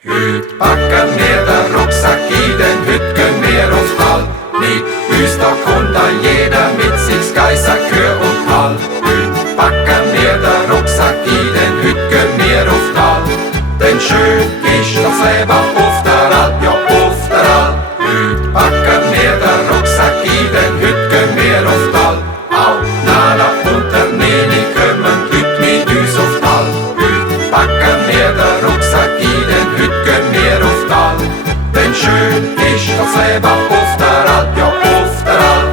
Hüt packen wir den Rucksack in, denn hüt gehen wir auf Hall. Mit uns da kommt dann jeder mit sich Geiser, Kür und Hall. Hüt packen wir den Rucksack in, denn hüt gehen wir auf Hall. Denn schön ist das Leben auf der Alp, ja auf der Alp. Hüt packen wir den Rucksack in, denn hüt gehen wir auf Hall. Auch Nana und der Neni kommen hüt mit uns auf Hall. Hüt packen wir den Rucksack in, denn hüt gehen wir auf Hall. Denn schön ist das Leben auf der Alp, ja auf der Alp.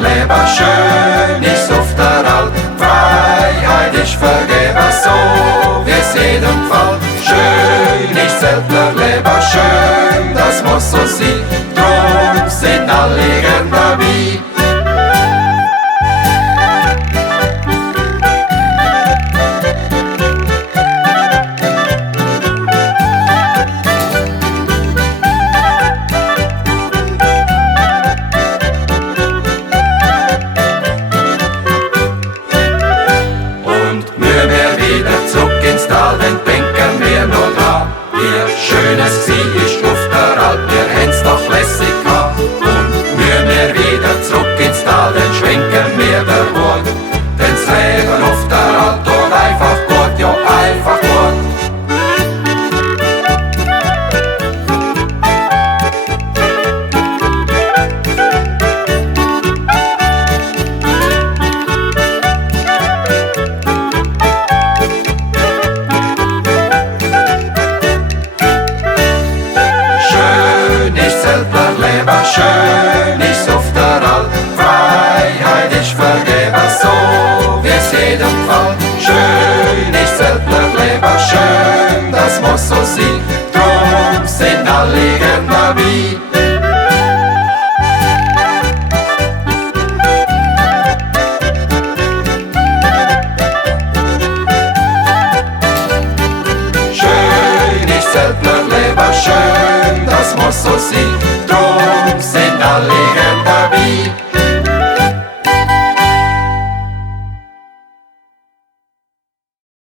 Leben schön ist auf der Alp, Freiheit ist vergeben, so wie es jedem Fall. Schön ist Zeltler Leben schön, das muss so sein, drum sind alle gern dabei. Dann denken wir noch dran, wie schön es ist auf der Alp, wir haben's doch lässig gehabt. Und müssen wir wieder zurück ins Tal, dann schwenken wir der Hut. Denn das Leben auf der Alp tut einfach gut, ja einfach gut. Schön ist auf der Alp, Freiheit ist vergeben, so wie es jedem Fall. Schön ist Zeltler Leben schön, das muss so sein, drum sind alle gern dabei.